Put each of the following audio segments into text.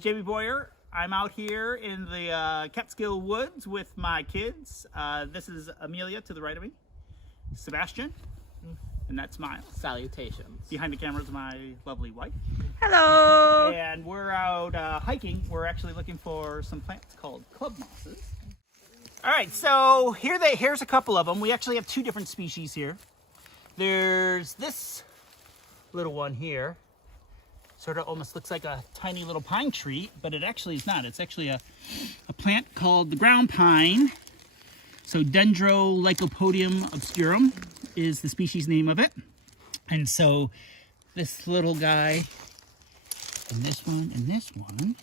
Jamie Boyer. I'm out here in the Catskill woods with my kids. This is Amelia to the right of me, Sebastian, and that smile. Salutations. Behind the camera is my lovely wife. Hello! And we're out hiking. We're actually looking for some plants called club mosses. All right, so here's a couple of them. We actually have two different species here. There's this little one here. Sort of almost looks like a tiny little pine tree, but it actually is not. It's actually a plant called the ground pine. So Dendrolycopodium obscurum is the species name of it. And so this little guy, and this one, and this one.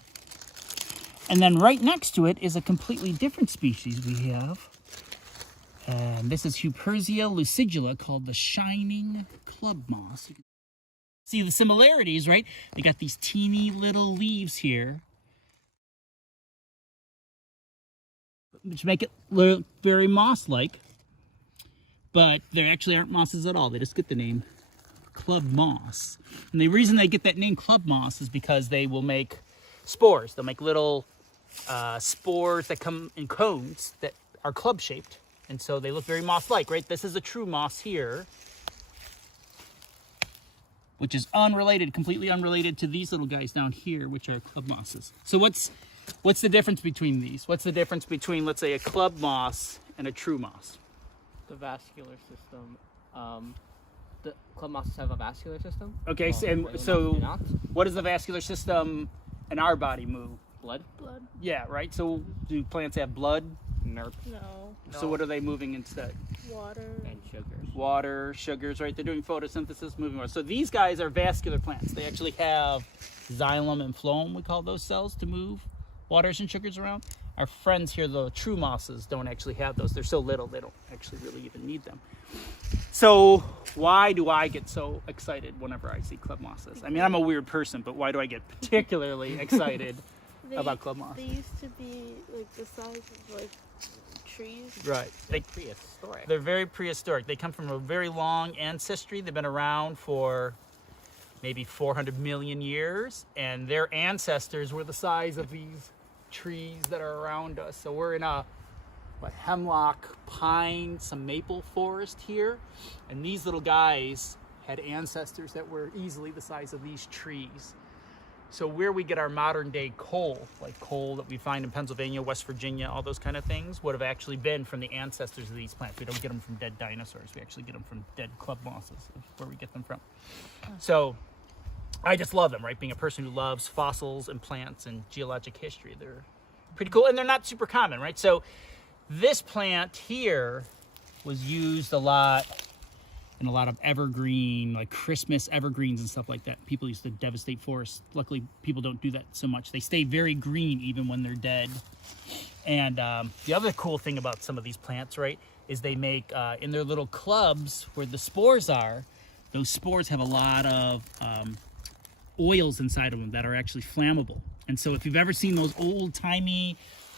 And then right next to it is a completely different species we have. And this is Hupersia lucidula, called the shining club moss. See the similarities, right? They got these teeny little leaves here, which make it look very moss-like, but they actually aren't mosses at all. They just get the name club moss. And the reason they get that name club moss is because they will make spores. They'll make little spores that come in cones that are club-shaped, and so they look very moss-like, right? This is a true moss here, which is unrelated, completely unrelated to these little guys down here, which are club mosses. So what's the difference between these? What's the difference between, let's say, a club moss and a true moss? The vascular system. The club mosses have a vascular system. Okay, so what does the vascular system in our body move? Blood? Blood. Yeah, right? So do plants have blood? Nerp. No. So what are they moving instead? Water. And sugars. Water, sugars, right? They're doing photosynthesis, moving water. So these guys are vascular plants. They actually have xylem and phloem, we call those cells, to move waters and sugars around. Our friends here, the true mosses, don't actually have those. They're so little, they don't actually really even need them. So why do I get so excited whenever I see club mosses? I mean, I'm a weird person, but why do I get particularly excited about club moss? They used to be like the size of like trees. Right. They're prehistoric. They're very prehistoric. They come from a very long ancestry. They've been around for maybe 400 million years, and their ancestors were the size of these trees that are around us. So we're in a hemlock, pine, some maple forest here, and these little guys had ancestors that were easily the size of these trees. So where we get our modern day coal, like coal that we find in Pennsylvania, West Virginia, all those kind of things, would have actually been from the ancestors of these plants. We don't get them from dead dinosaurs. We actually get them from dead club mosses, is where we get them from. So I just love them, right? Being a person who loves fossils and plants and geologic history, they're pretty cool, and they're not super common, right? So this plant here was used a lot in a lot of evergreen, like Christmas evergreens and stuff like that. People used to devastate forests. Luckily, people don't do that so much. They stay very green even when they're dead. And the other cool thing about some of these plants, right, is they make, in their little clubs where the spores are, those spores have a lot of oils inside of them that are actually flammable. And so if you've ever seen those old-timey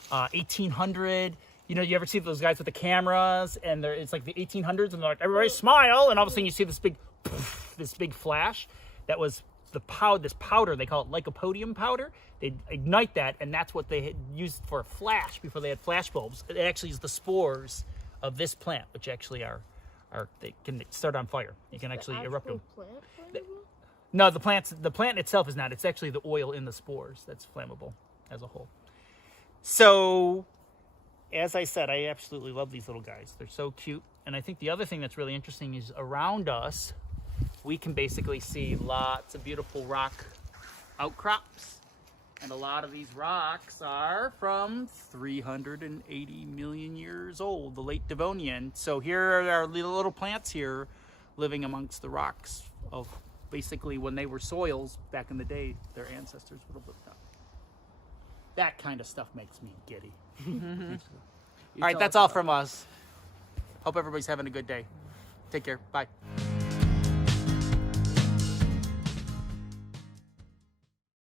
1800, you know, you ever see those guys with the cameras, and it's like the 1800s, and they're like, everybody smile, and all of a sudden you see this big, poof, this big flash. That was this powder, they call it lycopodium powder. They'd ignite that, and that's what they had used for a flash before they had flash bulbs. It actually is the spores of this plant, which actually they can start on fire. You can actually erupt them. No, the plant itself is not. It's actually the oil in the spores that's flammable as a whole. So, as I said, I absolutely love these little guys. They're so cute. And I think the other thing that's really interesting is around us, we can basically see lots of beautiful rock outcrops. And a lot of these rocks are from 380 million years old, the late Devonian. So here are our little plants here living amongst the rocks of basically when they were soils back in the day, their ancestors would have lived on. That kind of stuff makes me giddy. All right, that's all from us. Hope everybody's having a good day. Take care. Bye.